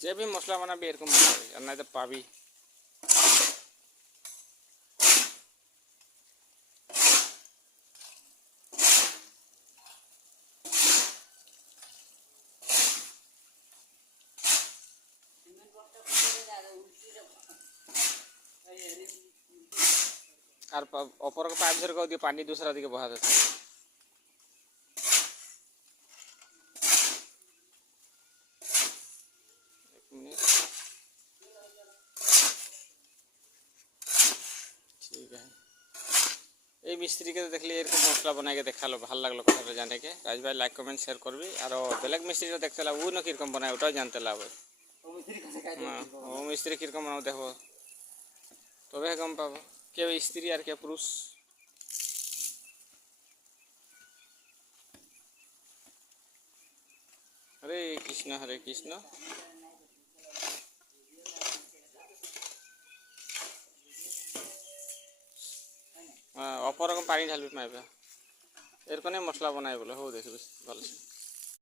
যে भी মশলা বানাবি এরকম বানাবি, আর নাই তো পাবি। আর অপরকে পাইপ ধরে দিয়ে পানি दूसरा দিকে বহাতে থাকে। ठीक है, এই মিস্ত্রিকে দেখলে এরকম মশলা বানাইকে দেখালো, ভালো লাগলো কথাটা জানাকে। রাজ ভাই লাইক কমেন্ট শেয়ার করবি, আর বেলেগ মিস্ত্রিটা দেখতে লাভ, ও না কিরকম বানায় ওটাও জানতে লাভ। ও মিস্ত্রি কিরকম বানাও দেখো, তবে গম পাবো কে স্ত্রী আর কে পুরুষ। হরে কৃষ্ণ হরে কৃষ্ণ। অপরকম পানি ঢালবি মাইবা, এরকম মশলা বানাই বলে, হো দেখবি ভালো।